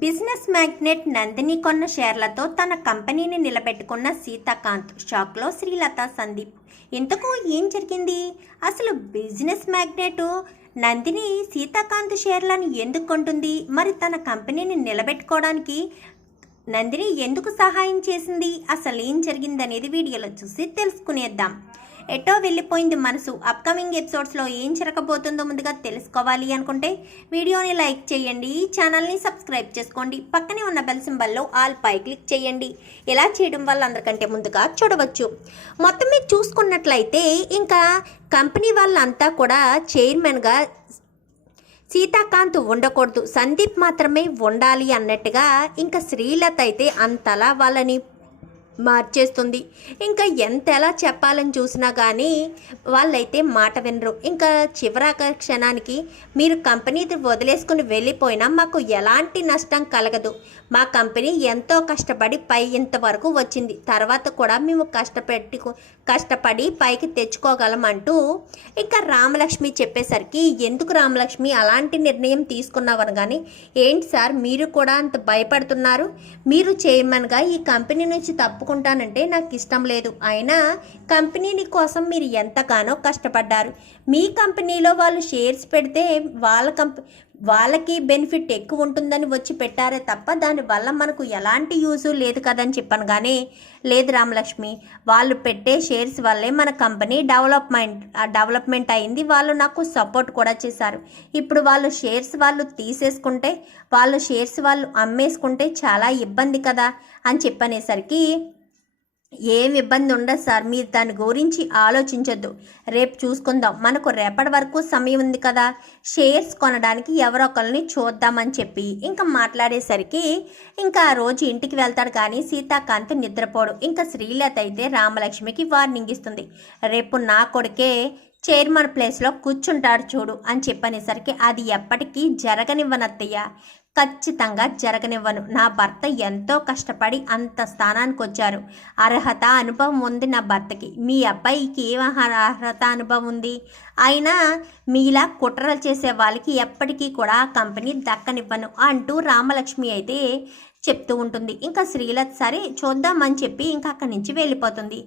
Business magnate Nandini కొన్న షేర్లతో తన కంపెనీని నిలబెట్టుకున్న సీతాకాంత్ షాక్లో శ్రీలత సందీప్. ఇంతకు ఏం జరిగింది? అసలు బిజినెస్ మ్యాగ్నెట్ నందిని సీతాకాంత్ షేర్లను ఎందుకు కొంటుంది? మరి తన కంపెనీని నిలబెట్టుకోవడానికి నందిని ఎందుకు సహాయం చేసింది? అసలు ఏం జరిగిందనేది వీడియోలో చూసి తెలుసుకునేద్దాం. ఎటో వెళ్ళిపోయింది మనసు. అప్కమింగ్ ఎపిసోడ్స్లో ఏం జరగబోతుందో ముందుగా తెలుసుకోవాలి అనుకుంటే వీడియోని లైక్ చేయండి ఈ ఛానల్ని సబ్స్క్రైబ్ చేసుకోండి పక్కనే ఉన్న బెల్ సింబల్లో ఆల్ పై క్లిక్ చేయండి. ఇలా చేయడం వల్ల అందరికంటే ముందుగా చూడవచ్చు. మొత్తం మీరు చూసుకున్నట్లయితే ఇంకా కంపెనీ వాళ్ళంతా కూడా చైర్మన్గా సీతాకాంత్ ఉండకూడదు. సందీప్ మాత్రమే ఉండాలి అన్నట్టుగా ఇంకా శ్రీలత అయితే అంతలా వాళ్ళని మార్చేస్తుంది. ఇంకా ఎంత ఎలా చెప్పాలని చూసినా కానీ వాళ్ళైతే మాట వినరు. ఇంకా చివరాక క్షణానికి మీరు కంపెనీ వదిలేసుకుని వెళ్ళిపోయినా మాకు ఎలాంటి నష్టం కలగదు. మా కంపెనీ ఎంతో కష్టపడి పై ఇంతవరకు వచ్చింది. తర్వాత కూడా మేము కష్టపెట్టి కష్టపడి పైకి తెచ్చుకోగలం అంటూ ఇంకా రామలక్ష్మి చెప్పేసరికి ఎందుకు రామలక్ష్మి అలాంటి నిర్ణయం తీసుకున్నావని కానీ ఏంటి సార్ మీరు కూడా అంత భయపడుతున్నారు? మీరు చైర్మన్గా ఈ కంపెనీ నుంచి తప్పుకుంటానంటే నాకు ఇష్టం లేదు. అయినా కంపెనీని కోసం మీరు ఎంతగానో కష్టపడ్డారు. మీ కంపెనీలో వాళ్ళు షేర్స్ పెడితే వాళ్ళ కంప వాళ్ళకి బెనిఫిట్ ఎక్కువ ఉంటుందని వచ్చి పెట్టారే తప్ప దానివల్ల మనకు ఎలాంటి యూజు లేదు కదని చెప్పాను కానీ లేదు రామలక్ష్మి వాళ్ళు పెట్టే షేర్స్ వల్లే మన కంపెనీ డెవలప్మెంట్ డెవలప్మెంట్ అయింది. వాళ్ళు నాకు సపోర్ట్ కూడా చేశారు. ఇప్పుడు వాళ్ళు షేర్స్ వాళ్ళు తీసేసుకుంటే వాళ్ళు షేర్స్ వాళ్ళు అమ్మేసుకుంటే చాలా ఇబ్బంది కదా అని చెప్పనేసరికి ఏం ఇబ్బంది ఉండదు సార్. మీరు దాని గురించి ఆలోచించొద్దు. రేపు చూసుకుందాం. మనకు రేపటి వరకు సమయం ఉంది కదా. షేర్స్ కొనడానికి ఎవరొకరిని చూద్దామని చెప్పి ఇంకా మాట్లాడేసరికి ఇంకా ఆ రోజు ఇంటికి వెళ్తాడు కానీ సీతాకాంత్ నిద్రపోడు. ఇంకా శ్రీలత అయితే రామలక్ష్మికి వార్నింగ్ ఇస్తుంది. రేపు నా కొడుకే చైర్మన్ ప్లేస్లో కూర్చుంటాడు చూడు అని చెప్పనేసరికి అది ఎప్పటికీ జరగనివ్వనత్తయ్య. ఖచ్చితంగా జరగనివ్వను. నా భర్త ఎంతో కష్టపడి అంత స్థానానికి వచ్చారు అర్హత అనుభవం ఉంది నా భర్తకి. మీ అబ్బాయికి ఏం అర్హత అనుభవం ఉంది? అయినా మీలా కుట్రలు చేసే వాళ్ళకి ఎప్పటికీ కూడా ఆ కంపెనీ దక్కనివ్వను అంటూ రామలక్ష్మి అయితే చెప్తూ ఉంటుంది. ఇంకా శ్రీలత్ సరే చూద్దామని చెప్పి ఇంకా అక్కడి నుంచి వెళ్ళిపోతుంది.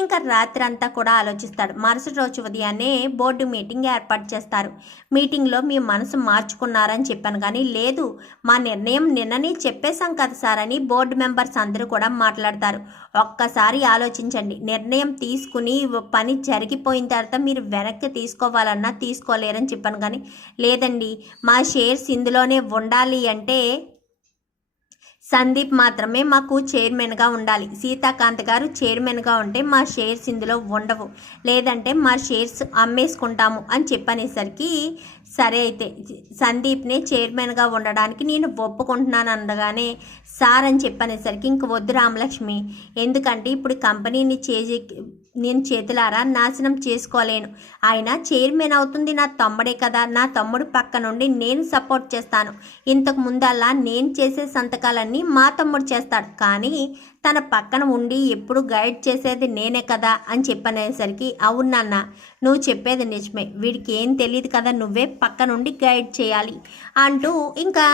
ఇంకా రాత్రి అంతా కూడా ఆలోచిస్తాడు. మరుసటి రోజు ఉదయాన్నే బోర్డు మీటింగ్ ఏర్పాటు చేస్తారు. మీటింగ్లో మీ మనసు మార్చుకున్నారని చెప్పాను కానీ లేదు మా నిర్ణయం నిన్ననే చెప్పేశాం కదా సార్ అని బోర్డు మెంబర్స్ అందరూ కూడా మాట్లాడతారు. ఒక్కసారి ఆలోచించండి. నిర్ణయం తీసుకుని పని జరిగిపోయిన తర్వాత మీరు వెనక్కి తీసుకోవాలన్నా తీసుకోలేరని చెప్పాను కానీ లేదండి. మా షేర్స్ ఇందులోనే ఉండాలి అంటే సందీప్ మాత్రమే మాకు చైర్మన్గా ఉండాలి. సీతాకాంత్ గారు చైర్మన్గా ఉంటే మా షేర్స్ ఇందులో ఉండవు. లేదంటే మా షేర్స్ అమ్మేసుకుంటాము అని చెప్పనేసరికి సరే అయితే సందీప్నే చైర్మన్గా ఉండడానికి నేను ఒప్పుకుంటున్నాను అనగానే సార్ అని చెప్పనేసరికి ఇంక వద్దు రామలక్ష్మి. ఎందుకంటే ఇప్పుడు కంపెనీని చేజే నేను చేతులారా నాశనం చేసుకోలేను. ఆయన చైర్మన్ అవుతుంది నా తమ్ముడే కదా. నా తమ్ముడు పక్క నుండి నేను సపోర్ట్ చేస్తాను. ఇంతకు ముందల్లా నేను చేసే సంతకాలన్నీ మా తమ్ముడు చేస్తాడు. కానీ తన పక్కన ఉండి ఎప్పుడు గైడ్ చేసేది నేనే కదా అని చెప్పనేసరికి అవును నాన్న నువ్వు చెప్పేది నిజమే. వీడికి ఏం తెలియదు కదా నువ్వే పక్క నుండి గైడ్ చేయాలి అంటూ ఇంకా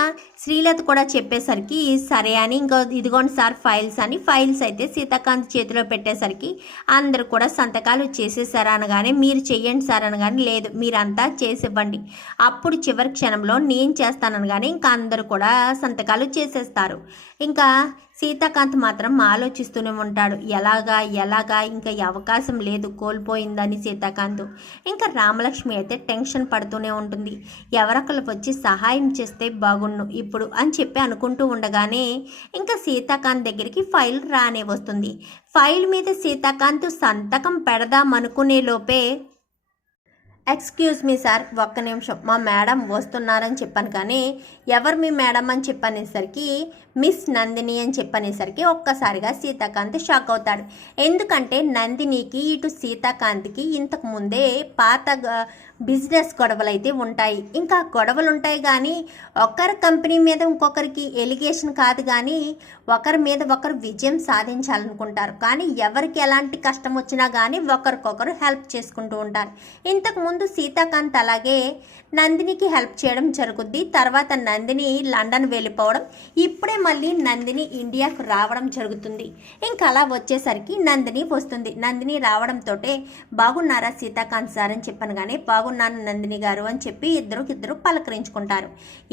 శ్రీలత కూడా చెప్పేసరికి సరే అని ఇంకా ఇదిగోండి సార్ ఫైల్స్ అని ఫైల్స్ అయితే సీతాకాంత్ చేతిలో పెట్టేసరికి అందరూ కూడా సంతకాలు చేసేసారు అనగానే మీరు చెయ్యండి సార్ అనగానే లేదు మీరంతా చేసివ్వండి. అప్పుడు చివరి క్షణంలో నేను చేస్తాననగానే ఇంకా అందరూ కూడా సంతకాలు చేసేస్తారు. ఇంకా సీతాకాంత్ మాత్రం ఆలోచిస్తూనే ఉంటాడు. ఎలాగా ఎలాగా ఇంకా అవకాశం లేదు కోల్పోయిందని సీతాకాంత్. ఇంకా రామలక్ష్మి అయితే టెన్షన్ పడుతూనే ఉంటుంది. ఎవరొకరు వచ్చి సహాయం చేస్తే బాగుండు ఇప్పుడు అని చెప్పి అనుకుంటూ ఉండగానే ఇంకా సీతాకాంత్ దగ్గరికి ఫైల్ రానే వస్తుంది. ఫైల్ మీద సీతాకాంత్ సంతకం పెడదామనుకునే లోపే ఎక్స్క్యూజ్ మీ సార్ ఒక్క నిమిషం. మా మేడం వస్తున్నారని చెప్పాను కానీ ఎవరు మీ మేడం అని చెప్పనేసరికి మిస్ నందిని అని చెప్పనేసరికి ఒక్కసారిగా సీతాకాంత్ షాక్ అవుతాడు. ఎందుకంటే నందినికి ఇటు సీతాకాంత్కి ఇంతకు ముందే పాత బిజినెస్ గొడవలు అయితే ఉంటాయి. ఇంకా గొడవలు ఉంటాయి కానీ ఒకరి కంపెనీ మీద ఇంకొకరికి ఎలిగేషన్ కాదు కానీ ఒకరి మీద ఒకరు విజయం సాధించాలనుకుంటారు. కానీ ఎవరికి ఎలాంటి కష్టం వచ్చినా కానీ ఒకరికొకరు హెల్ప్ చేసుకుంటూ ఉంటారు. ఇంతకుముందు సీతాకాంత్ అలాగే నందినికి హెల్ప్ చేయడం జరుగుద్ది. తర్వాత నందిని లండన్ వెళ్ళిపోవడం ఇప్పుడే మళ్ళీ నందిని ఇండియాకు రావడం జరుగుతుంది. ఇంకా అలా వచ్చేసరికి నందిని వస్తుంది. నందిని రావడంతో బాగున్నారా సీతాకాంత్ సార్ అని చెప్పాను కానీ బాగున్నాను నందిని గారు అని చెప్పి ఇద్దరు ఇద్దరు పలకరించుకుంటారు.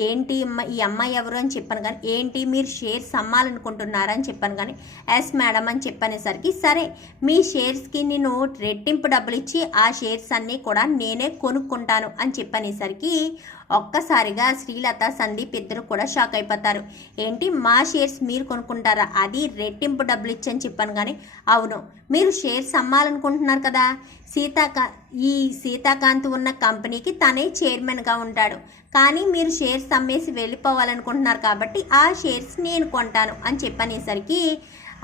ఏంటి ఈ అమ్మాయి ఎవరు అని చెప్పాను కానీ ఏంటి మీరు షేర్స్ అమ్మాలనుకుంటున్నారని చెప్పాను కానీ ఎస్ మేడం అని చెప్పనేసరికి సరే మీ షేర్స్కి నేను రెట్టింపు డబ్బులు ఇచ్చి ఆ షేర్స్ అన్నీ కూడా నేనే కొనుక్కుంటాను అని చెప్పనేసరికి ఒక్కసారిగా శ్రీలత సందీప్ ఇద్దరు కూడా షాక్ అయిపోతారు. ఏంటి? మా షేర్స్ మీరు కొనుక్కుంటారా? అది రెట్టింపు డబ్బులు ఇచ్చని చెప్పాను కానీ అవును. మీరు షేర్స్ అమ్మాలనుకుంటున్నారు కదా. సీతాకా ఈ సీతాకాంత్ ఉన్న కంపెనీకి తనే చైర్మన్గా ఉంటాడు. కానీ మీరు షేర్స్ అమ్మేసి వెళ్ళిపోవాలనుకుంటున్నారు కాబట్టి ఆ షేర్స్ నేను కొంటాను అని చెప్పనేసరికి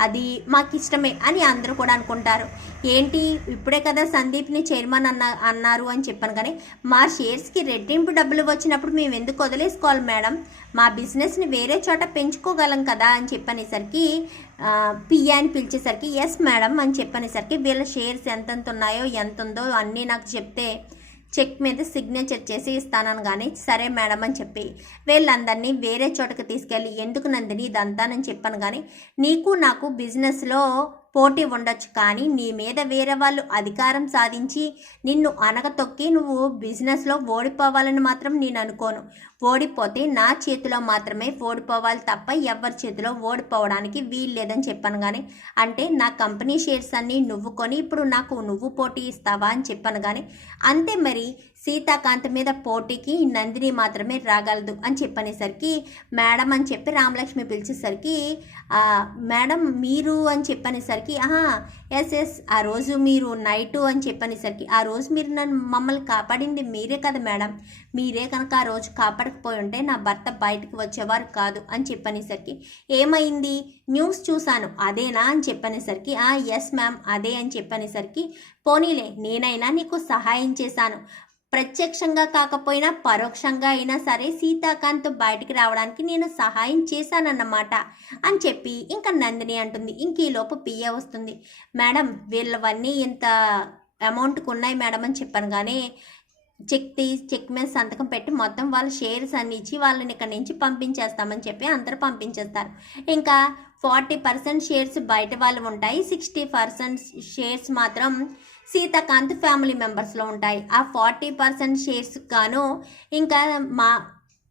అది మాకు ఇష్టమే అని అందరూ కూడా అనుకుంటారు. ఏంటి? ఇప్పుడే కదా సందీప్ని చైర్మన్ అన్న అన్నారు అని చెప్పాను కానీ మా షేర్స్కి రెట్టింపు డబ్బులు వచ్చినప్పుడు మేము ఎందుకు వదిలేసుకోవాలి మేడం? మా బిజినెస్ని వేరే చోట పెంచుకోగలం కదా అని చెప్పనేసరికి పియా అని పిలిచేసరికి ఎస్ మేడం అని చెప్పనేసరికి వీళ్ళ షేర్స్ ఎంతెంత ఉన్నాయో ఎంత ఉందో అన్నీ నాకు చెప్తే చెక్ మీద సిగ్నేచర్ చేసి ఇస్తానని కానీ సరే మేడం అని చెప్పి వీళ్ళందరినీ వేరే చోటకి తీసుకెళ్ళి ఎందుకు నందిని ఇదంతానని చెప్పాను కానీ నీకు నాకు బిజినెస్లో పోటీ ఉండొచ్చు కానీ నీ మీద వేరే వాళ్ళు అధికారం సాధించి నిన్ను అనగతొక్కి నువ్వు బిజినెస్లో ఓడిపోవాలని మాత్రం నేను అనుకోను. ఓడిపోతే నా చేతిలో మాత్రమే ఓడిపోవాలి తప్ప ఎవరి చేతిలో ఓడిపోవడానికి వీలు లేదని చెప్పాను కానీ అంటే నా కంపెనీ షేర్స్ అన్నీ నువ్వు కొని ఇప్పుడు నాకు నువ్వు పోటీ ఇస్తావా అని చెప్పాను కానీ అంతే మరి సీతాకాంత్ మీద పోటీకి నందిని మాత్రమే రాగలదు అని చెప్పనేసరికి మేడం అని చెప్పి రామలక్ష్మి పిలిచేసరికి మేడం మీరు అని చెప్పనేసరికి ఆహా ఎస్ ఎస్ ఆ రోజు మీరు నైటు అని చెప్పనేసరికి ఆ రోజు మీరు నన్ను మమ్మల్ని కాపాడింది మీరే కదా మేడం. మీరే కనుక ఆ రోజు కాపాడకపోయి ఉంటే నా భర్త బయటకు వచ్చేవారు కాదు అని చెప్పనేసరికి ఏమైంది? న్యూస్ చూశాను. అదేనా? అని చెప్పనేసరికి ఎస్ మ్యామ్ అదే అని చెప్పనేసరికి పోనీలే నేనైనా నీకు సహాయం చేశాను. ప్రత్యక్షంగా కాకపోయినా పరోక్షంగా అయినా సరే సీతాకాంత్ బయటికి రావడానికి నేను సహాయం చేశానన్నమాట అని చెప్పి ఇంకా నందిని అంటుంది. ఇంక ఈలోపు పియ్య వస్తుంది. మేడం వీళ్ళవన్నీ ఇంత అమౌంట్కి ఉన్నాయి మేడం అని చెప్పాను కానీ చెక్ తీ చెక్ మీద సంతకం పెట్టి మొత్తం వాళ్ళ షేర్స్ అన్ని ఇచ్చి వాళ్ళని ఇక్కడ నుంచి పంపించేస్తామని చెప్పి అందరూ పంపించేస్తారు. ఇంకా ఫార్టీ పర్సెంట్ షేర్స్ బయట వాళ్ళు ఉంటాయి. సిక్స్టీ పర్సెంట్ షేర్స్ మాత్రం సీతాకాంత్ ఫ్యామిలీ మెంబర్స్లో ఉంటాయి. ఆ ఫార్టీ పర్సెంట్ షేర్స్ గాను ఇంకా మా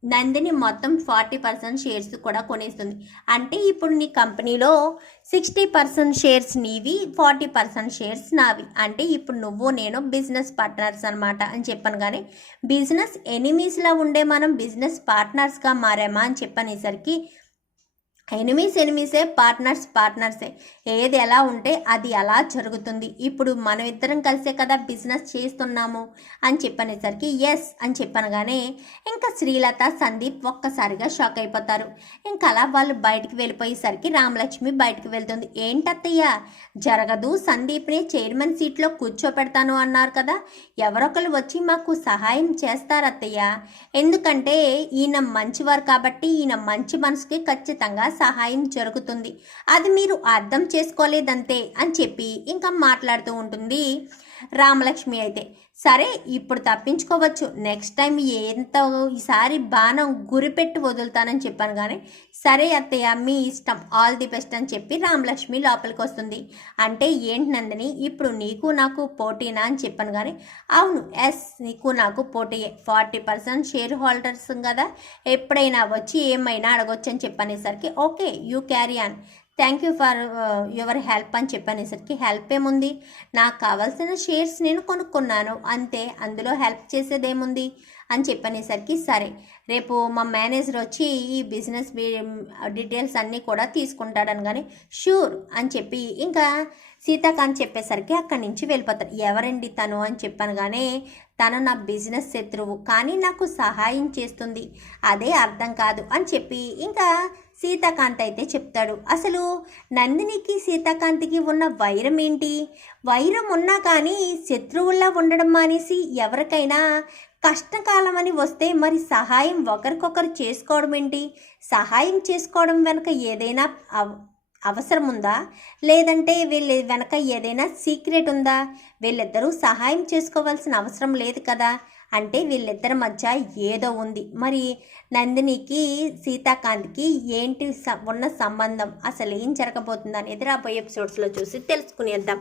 నందిని మొత్తం ఫార్టీ పర్సెంట్ షేర్స్ కూడా కొనేస్తుంది. అంటే ఇప్పుడు నీ కంపెనీలో సిక్స్టీ పర్సెంట్ షేర్స్ నీవి ఫార్టీ పర్సెంట్ షేర్స్ నావి. అంటే ఇప్పుడు నువ్వు నేను బిజినెస్ పార్ట్నర్స్ అనమాట అని చెప్పాను కానీ బిజినెస్ ఎనిమీస్లో ఉండే మనం బిజినెస్ పార్ట్నర్స్గా మారామా అని చెప్పనేసరికి ఎనిమీస్ ఎనిమీసే పార్ట్నర్స్ పార్ట్నర్సే ఏది ఎలా ఉంటే అది అలా జరుగుతుంది. ఇప్పుడు మనం ఇద్దరం కలిసే కదా బిజినెస్ చేస్తున్నాము అని చెప్పనేసరికి ఎస్ అని చెప్పనగానే ఇంకా శ్రీలత సందీప్ ఒక్కసారిగా షాక్ అయిపోతారు. ఇంకా అలా వాళ్ళు బయటికి వెళ్ళిపోయేసరికి రామలక్ష్మి బయటికి వెళ్తుంది. ఏంటత్తయ్య? జరగదు. సందీప్ని చైర్మన్ సీట్లో కూర్చోపెడతాను అన్నారు కదా. ఎవరొకరు వచ్చి మాకు సహాయం చేస్తారత్తయ్య? ఎందుకంటే ఈయన మంచివారు కాబట్టి ఈయన మంచి మనసుకి ఖచ్చితంగా సహాయం జరుగుతుంది. అది మీరు అర్థం చేసుకోలేదంతే అని చెప్పి ఇంకా మాట్లాడుతూ ఉంటుంది. రామలక్ష్మి అయితే. సరే ఇప్పుడు తప్పించుకోవచ్చు. నెక్స్ట్ టైం ఎంత ఈసారి బాణం గురిపెట్టి వదులుతానని చెప్పాను కానీ సరే అత్తయ్య మీ ఇష్టం. ఆల్ ది బెస్ట్ అని చెప్పి రామలక్ష్మి లోపలికి వస్తుంది. అంటే ఏంటి నందిని ఇప్పుడు నీకు నాకు పోటీనా అని చెప్పాను కానీ అవును ఎస్ నీకు నాకు పోటీయే. ఫార్టీ పర్సెంట్ షేర్ హోల్డర్స్ కదా. ఎప్పుడైనా వచ్చి ఏమైనా అడగొచ్చు అని చెప్పనేసరికి okay you carry on thank you for your help అని చెప్పనేసరికి హెల్ప్ ఏముంది నాకు కావాల్సిన షేర్స్ నేను కొనుక్కున్నాను. అంతే అందులో హెల్ప్ చేసేదేముంది అని చెప్పనేసరికి సరే రేపు మా మేనేజర్ వచ్చి ఈ బిజినెస్ డీటెయిల్స్ అన్నీ కూడా తీసుకుంటాడని కానీ షూర్ అని చెప్పి ఇంకా సీతాకాంత్ చెప్పేసరికి అక్కడి నుంచి వెళ్ళిపోతారు ఎవరండి తను అని చెప్పనగానే కానీ తను నా బిజినెస్ శత్రువు కానీ నాకు సహాయం చేస్తుంది. అదే అర్థం కాదు అని చెప్పి ఇంకా సీతాకాంత్ అయితే చెప్తాడు. అసలు నందినికి సీతాకాంత్కి ఉన్న వైరం ఏంటి? వైరం ఉన్నా కానీ శత్రువుల్లా ఉండడం మానేసి ఎవరికైనా కష్టకాలం అని వస్తే మరి సహాయం ఒకరికొకరు చేసుకోవడం ఏంటి? సహాయం చేసుకోవడం వెనుక ఏదైనా అవ- అవసరం ఉందా? లేదంటే వీళ్ళ వెనక ఏదైనా సీక్రెట్ ఉందా? వీళ్ళిద్దరూ సహాయం చేసుకోవాల్సిన అవసరం లేదు కదా? అంటే వీళ్ళిద్దరి మధ్య ఏదో ఉంది. మరి నందినికి సీతాకాంత్కి ఏంటి ఉన్న సంబంధం? అసలు ఏం జరగబోతుంది అనేది రాబోయే ఎపిసోడ్స్లో చూసి తెలుసుకునేద్దాం.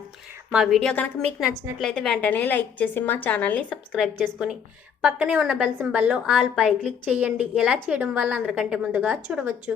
మా వీడియో కనుక మీకు నచ్చినట్లయితే వెంటనే లైక్ చేసి మా ఛానల్ని సబ్స్క్రైబ్ చేసుకుని పక్కనే ఉన్న బెల్ సింబల్లో ఆల్ పై క్లిక్ చేయండి. ఎలా చేయడం వల్ల అందరికంటే ముందుగా చూడవచ్చు.